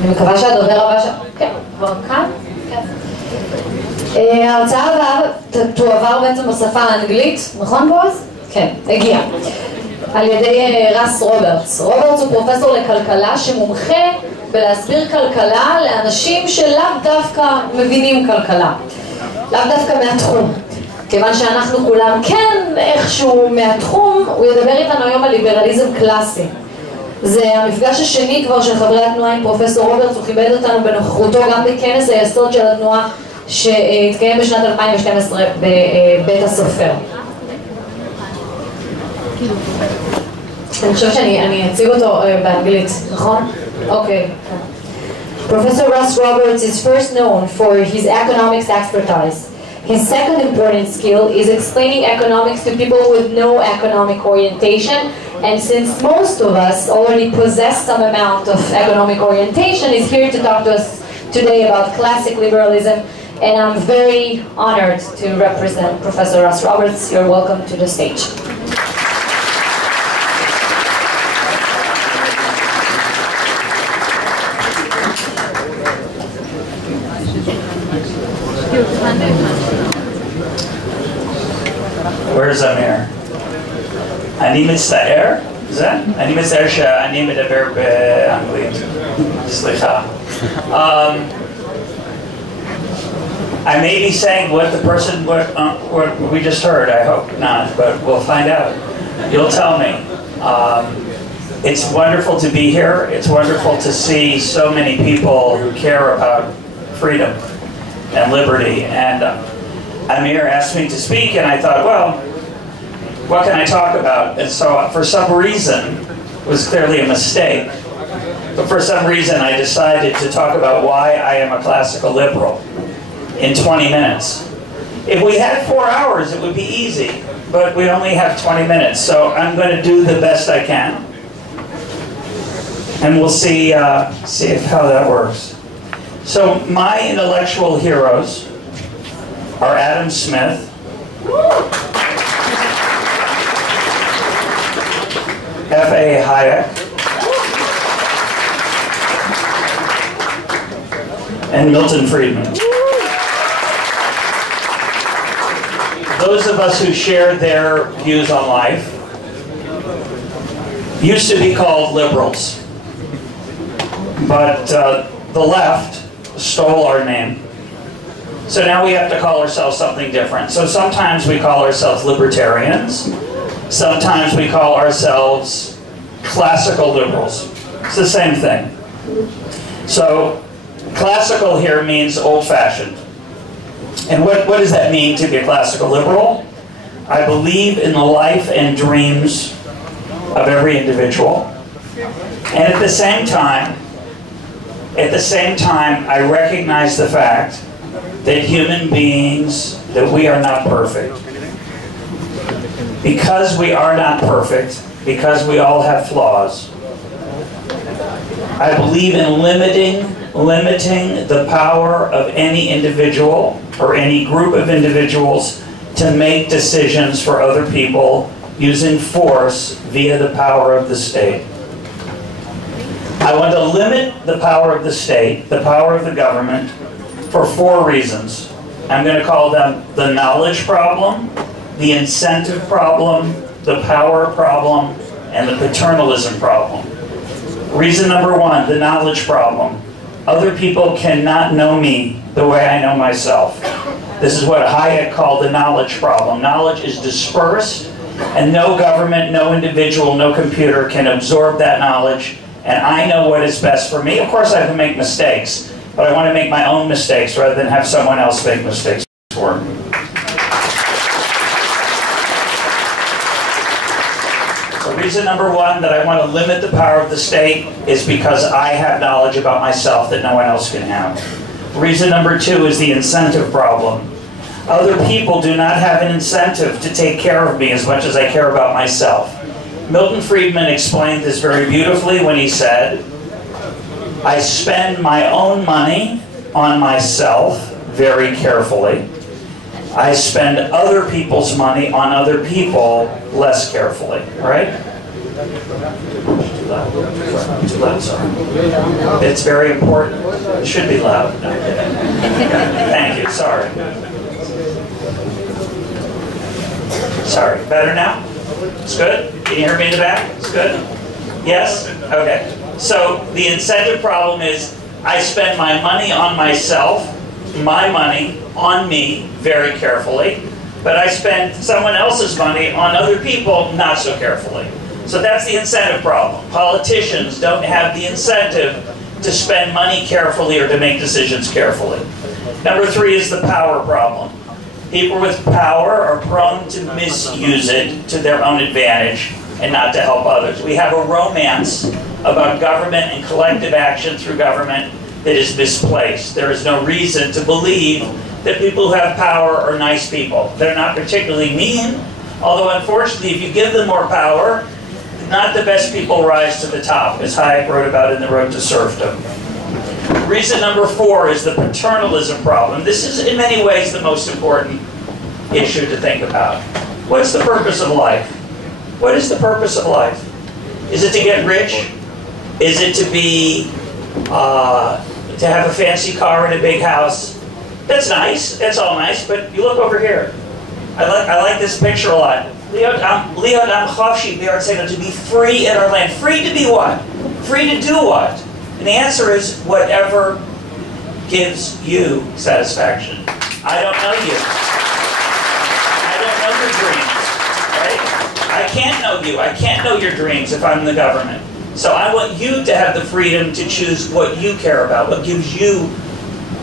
אני מקווה שהדובר הבא כן, כבר כאן. ההרצאה הבאה תועבר בעצם בשפה האנגלית, נכון בועז? כן, הגיע. על ידי רוברטס. רוברטס הוא פרופסור לכלכלה שמומחה בלהסביר כלכלה לאנשים שלאו דווקא מבינים כלכלה. לאו דווקא מהתחום. כיוון שאנחנו כולם כן איכשהו מהתחום, הוא ידבר איתנו היום על ליברליזם קלאסי. זה המפגש השני כבר של חברי התנועה עם פרופסור רוברטס, הוא כיבד אותנו בנוכחותו גם בכנס היסוד של התנועה שהתקיים בשנת 2012 בבית הסופר. אני חושבת שאני אציג אותו באנגלית, נכון? אוקיי. Professor Russ Roberts is first known for his economics expertise. His second important skill is explaining economics to people with no economic orientation, and since most of us already possess some amount of economic orientation, he's here to talk to us today about classic liberalism, and I'm very honored to represent Professor Russ Roberts. You're welcome to the stage. Where's Amir? אני מצטער? זה? אני מצטער שאני מדבר באנגלית. סליחה. I may be saying what the person, what we just heard, I hope not, but we'll find out. You'll tell me. It's wonderful to be here. It's wonderful to see so many people who care about freedom and liberty. And Amir asked me to speak, and I thought, well, what can I talk about? And so for some reason, it was clearly a mistake, but for some reason I decided to talk about why I am a classical liberal in 20 minutes. If we had 4 hours, it would be easy, but we only have 20 minutes, so I'm going to do the best I can. And we'll see how that works. So my intellectual heroes are Adam Smith, F.A. Hayek, and Milton Friedman. Those of us who share their views on life used to be called liberals, but the left stole our name. So now we have to call ourselves something different. So sometimes we call ourselves libertarians. Sometimes we call ourselves classical liberals. It's the same thing. So classical here means old-fashioned. And what does that mean to be a classical liberal? I believe in the life and dreams of every individual. And at the same time, I recognize the fact that human beings, that we are not perfect. Because we are not perfect, because we all have flaws, I believe in limiting the power of any individual or any group of individuals to make decisions for other people using force via the power of the state. I want to limit the power of the state, the power of the government, for 4 reasons. I'm going to call them the knowledge problem, the incentive problem, the power problem, and the paternalism problem. Reason number 1, the knowledge problem. Other people cannot know me the way I know myself. This is what Hayek called the knowledge problem. Knowledge is dispersed, and no government, no individual, no computer can absorb that knowledge, and I know what is best for me. Of course I can make mistakes, but I want to make my own mistakes rather than have someone else make mistakes for me. So reason number 1 that I want to limit the power of the state is because I have knowledge about myself that no one else can have. Reason number 2 is the incentive problem. Other people do not have an incentive to take care of me as much as I care about myself. Milton Friedman explained this very beautifully when he said, I spend my own money on myself very carefully. I spend other people's money on other people less carefully, right? loud. Too loud, sorry. It's very important. It should be loud. No, thank you, sorry. Sorry, better now? It's good? Can you hear me in the back? It's good? Yes? Okay. So the incentive problem is I spend my money on myself, my money on me very carefully, but I spend someone else's money on other people not so carefully. So that's the incentive problem. Politicians don't have the incentive to spend money carefully or to make decisions carefully. Number 3 is the power problem. People with power are prone to misuse it to their own advantage and not to help others. We have a romance about government and collective action through government that is misplaced. There is no reason to believe that people who have power are nice people. They're not particularly mean, although unfortunately if you give them more power, not the best people rise to the top, as Hayek wrote about in The Road to Serfdom. Reason number 4 is the paternalism problem. This is in many ways the most important issue to think about. What's the purpose of life? What is the purpose of life? Is it to get rich? Is it to be, to have a fancy car and a big house? That's nice, that's all nice, but you look over here. I like this picture a lot. To be free in our land. Free to be what? Free to do what? And the answer is whatever gives you satisfaction. I don't know you. I don't know your dreams, right? I can't know you. I can't know your dreams if I'm in the government. So I want you to have the freedom to choose what you care about, what gives you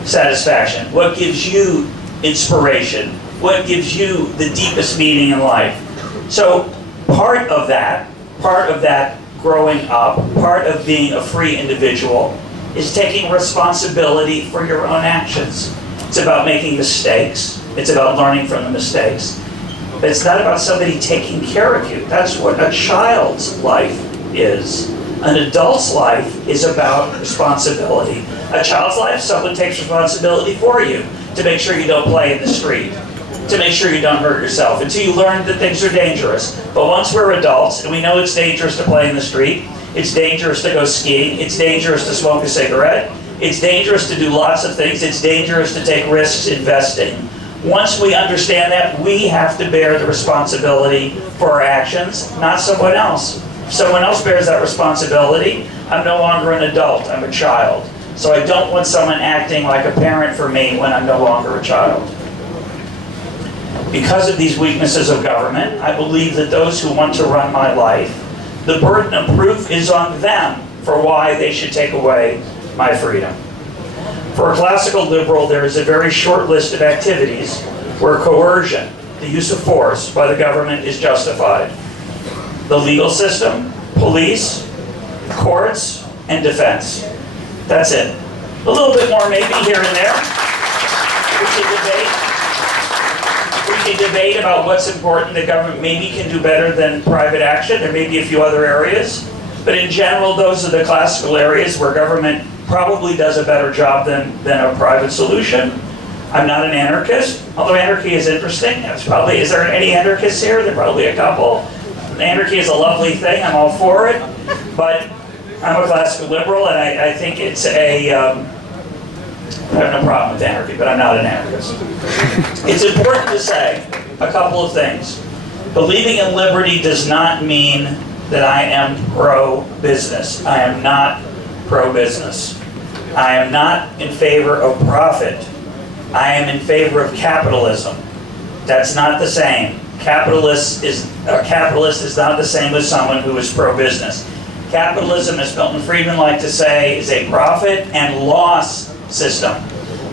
satisfaction, what gives you inspiration, what gives you the deepest meaning in life. So part of that growing up, part of being a free individual, is taking responsibility for your own actions. It's about making mistakes. It's about learning from the mistakes. But it's not about somebody taking care of you. That's what a child's life is. An adult's life is about responsibility. A child's life, someone takes responsibility for you to make sure you don't play in the street, to make sure you don't hurt yourself, until you learn that things are dangerous. But once we're adults, and we know it's dangerous to play in the street, it's dangerous to go skiing, it's dangerous to smoke a cigarette, it's dangerous to do lots of things, it's dangerous to take risks investing. Once we understand that, we have to bear the responsibility for our actions, not someone else. If someone else bears that responsibility, I'm no longer an adult, I'm a child. So I don't want someone acting like a parent for me when I'm no longer a child. Because of these weaknesses of government, I believe that those who want to run my life, the burden of proof is on them for why they should take away my freedom. For a classical liberal, there is a very short list of activities where coercion, the use of force by the government, is justified. The legal system, police, courts, and defense. That's it. A little bit more maybe here and there. We can debate about what's important. The government maybe can do better than private action. There may be a few other areas. But in general, those are the classical areas where government probably does a better job than a private solution. I'm not an anarchist, although anarchy is interesting. Is there any anarchists here? There are probably a couple. Anarchy is a lovely thing. I'm all for it. But I'm a classical liberal, and I think it's a... I have no problem with anarchy, but I'm not an anarchist. It's important to say a couple of things. Believing in liberty does not mean that I am pro-business. I am not pro-business. I am not in favor of profit. I am in favor of capitalism. That's not the same. A capitalist is not the same as someone who is pro-business. Capitalism, as Milton Friedman liked to say, is a profit and loss system.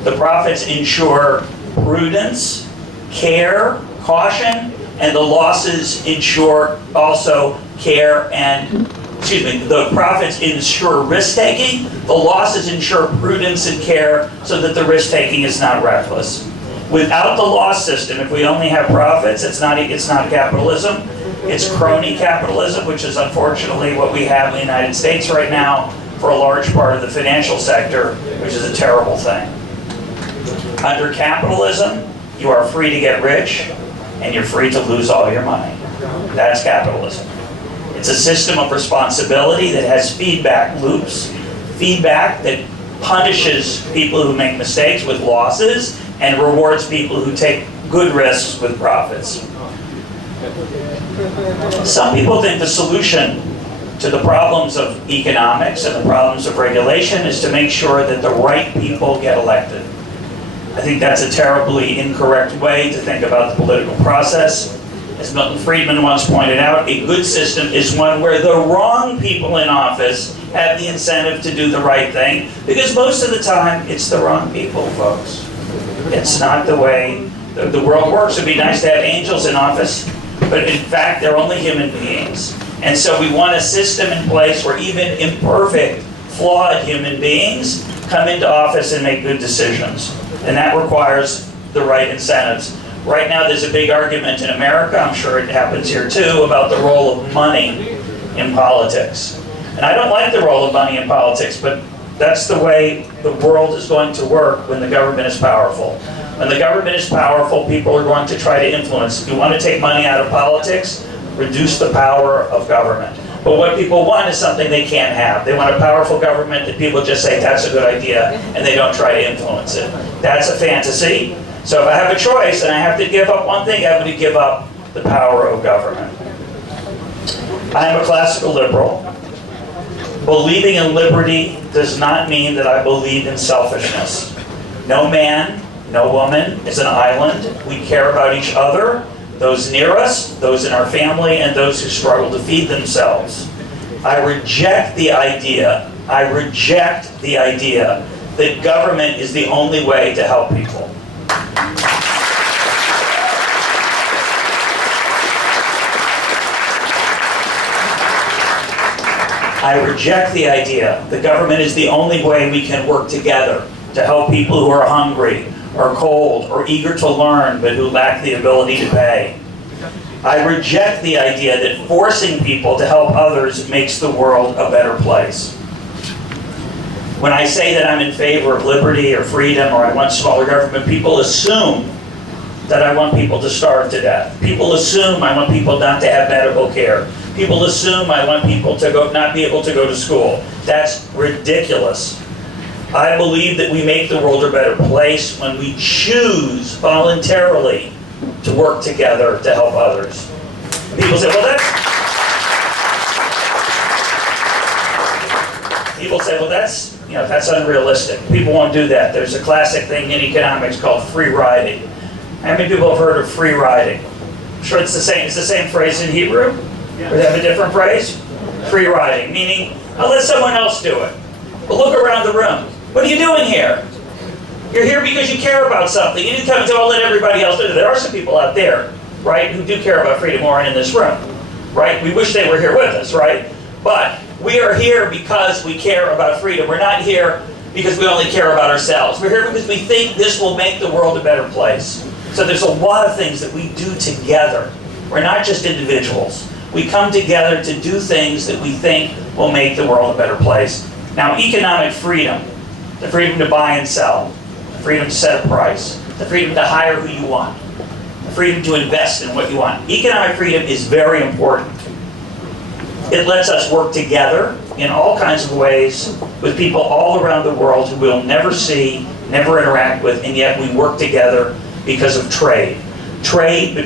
The profits ensure prudence, care, caution, and the losses ensure also care and, the profits ensure risk-taking, the losses ensure prudence and care so that the risk-taking is not reckless. Without the loss system, if we only have profits, it's not capitalism. It's crony capitalism, which is unfortunately what we have in the United States right now for a large part of the financial sector, which is a terrible thing. Under capitalism, you are free to get rich, and you're free to lose all your money. That's capitalism. It's a system of responsibility that has feedback loops, feedback that punishes people who make mistakes with losses and rewards people who take good risks with profits. Some people think the solution to the problems of economics and the problems of regulation is to make sure that the right people get elected. I think that's a terribly incorrect way to think about the political process. As Milton Friedman once pointed out, a good system is one where the wrong people in office have the incentive to do the right thing, because most of the time it's the wrong people, folks. It's not the way the world works. It would be nice to have angels in office, but in fact they're only human beings. And so we want a system in place where even imperfect, flawed human beings come into office and make good decisions. And that requires the right incentives. Right now there's a big argument in America, I'm sure it happens here too, about the role of money in politics. And I don't like the role of money in politics, but that's the way the world is going to work when the government is powerful. When the government is powerful, people are going to try to influence. If you want to take money out of politics, reduce the power of government. But what people want is something they can't have. They want a powerful government that people just say, that's a good idea, and they don't try to influence it. That's a fantasy. So if I have a choice and I have to give up one thing, I have to give up the power of government. I am a classical liberal. Believing in liberty does not mean that I believe in selfishness. No man, no woman is an island. We care about each other, those near us, those in our family, and those who struggle to feed themselves. I reject the idea that government is the only way to help people. I reject the idea that government is the only way we can work together to help people who are hungry, or cold, or eager to learn, but who lack the ability to pay. I reject the idea that forcing people to help others makes the world a better place. When I say that I'm in favor of liberty or freedom, or I want smaller government, people assume that I want people to starve to death. People assume I want people not to have medical care. People assume I want people to not be able to go to school. That's ridiculous. I believe that we make the world a better place when we choose voluntarily to work together to help others. People say, well, that's unrealistic. People won't do that. There's a classic thing in economics called free riding. How many people have heard of free riding? I'm sure it's the same phrase in Hebrew. Or they have a different phrase? Free riding, meaning I'll let someone else do it. But look around the room. What are you doing here? You're here because you care about something. You didn't come and say, "I'll let everybody else do it." There are some people out there, right, who do care about freedom who aren't in this room, right? We wish they were here with us, right? But we are here because we care about freedom. We're not here because we only care about ourselves. We're here because we think this will make the world a better place. So there's a lot of things that we do together. We're not just individuals. We come together to do things that we think will make the world a better place. Now, economic freedom, the freedom to buy and sell, the freedom to set a price, the freedom to hire who you want, the freedom to invest in what you want. Economic freedom is very important. It lets us work together in all kinds of ways with people all around the world who we'll never see, never interact with, and yet we work together because of trade. Trade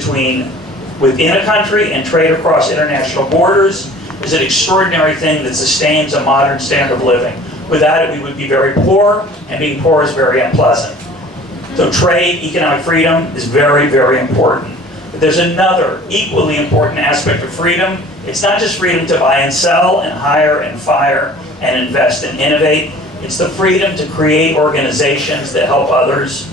within a country and trade across international borders is an extraordinary thing that sustains a modern standard of living. Without it, we would be very poor, and being poor is very unpleasant. So trade, economic freedom is very, very important. But there's another equally important aspect of freedom. It's not just freedom to buy and sell and hire and fire and invest and innovate. It's the freedom to create organizations that help others.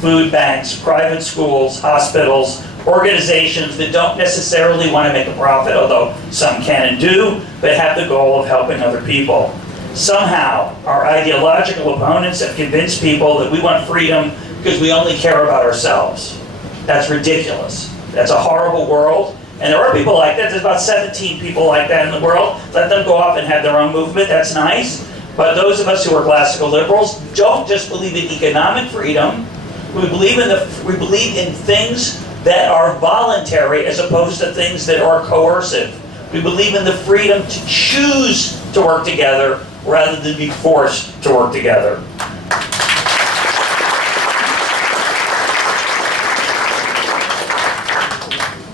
Food banks, private schools, hospitals, organizations that don't necessarily want to make a profit, although some can and do, but have the goal of helping other people. Somehow, our ideological opponents have convinced people that we want freedom because we only care about ourselves. That's ridiculous. That's a horrible world. And there are people like that. There's about 17 people like that in the world. Let them go off and have their own movement. That's nice. But those of us who are classical liberals don't just believe in economic freedom. We believe in things that are voluntary as opposed to things that are coercive. We believe in the freedom to choose to work together rather than be forced to work together.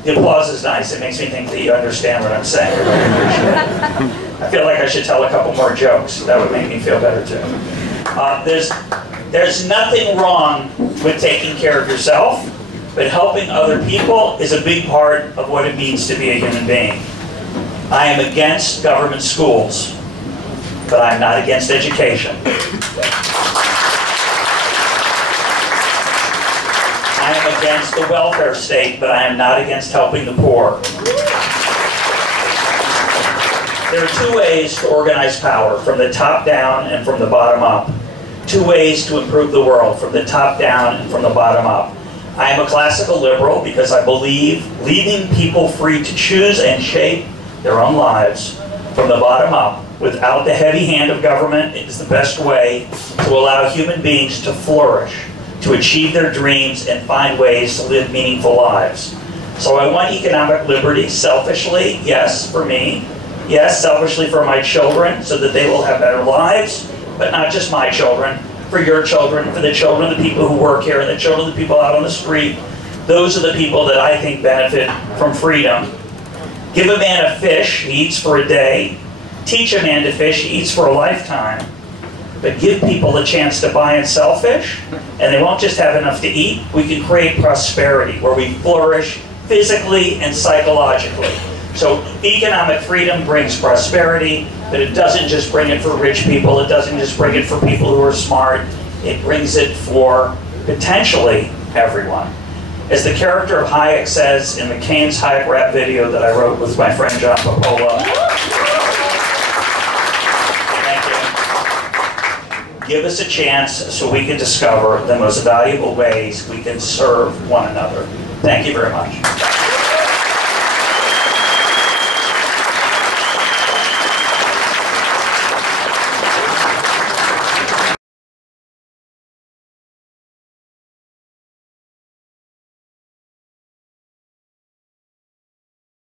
The applause is nice. It makes me think that you understand what I'm saying. I feel like I should tell a couple more jokes. That would make me feel better too. There's nothing wrong with taking care of yourself, but helping other people is a big part of what it means to be a human being. I am against government schools, but I'm not against education. I am against the welfare state, but I am not against helping the poor. There are two ways to organize power, from the top down and from the bottom up. Two ways to improve the world, from the top down and from the bottom up. I am a classical liberal because I believe leaving people free to choose and shape their own lives from the bottom up without the heavy hand of government is the best way to allow human beings to flourish, to achieve their dreams and find ways to live meaningful lives. So I want economic liberty selfishly, yes, for me. Yes, selfishly for my children so that they will have better lives, but not just my children, for your children, for the children of the people who work here, and the children of the people out on the street. Those are the people that I think benefit from freedom. Give a man a fish, he eats for a day. Teach a man to fish, he eats for a lifetime. But give people a chance to buy and sell fish, and they won't just have enough to eat. We can create prosperity where we flourish physically and psychologically. So economic freedom brings prosperity, but it doesn't just bring it for rich people. It doesn't just bring it for people who are smart. It brings it for potentially everyone. As the character of Hayek says in the Keynes Hayek rap video that I wrote with my friend John Popola, thank you. Give us a chance so we can discover the most valuable ways we can serve one another. Thank you very much.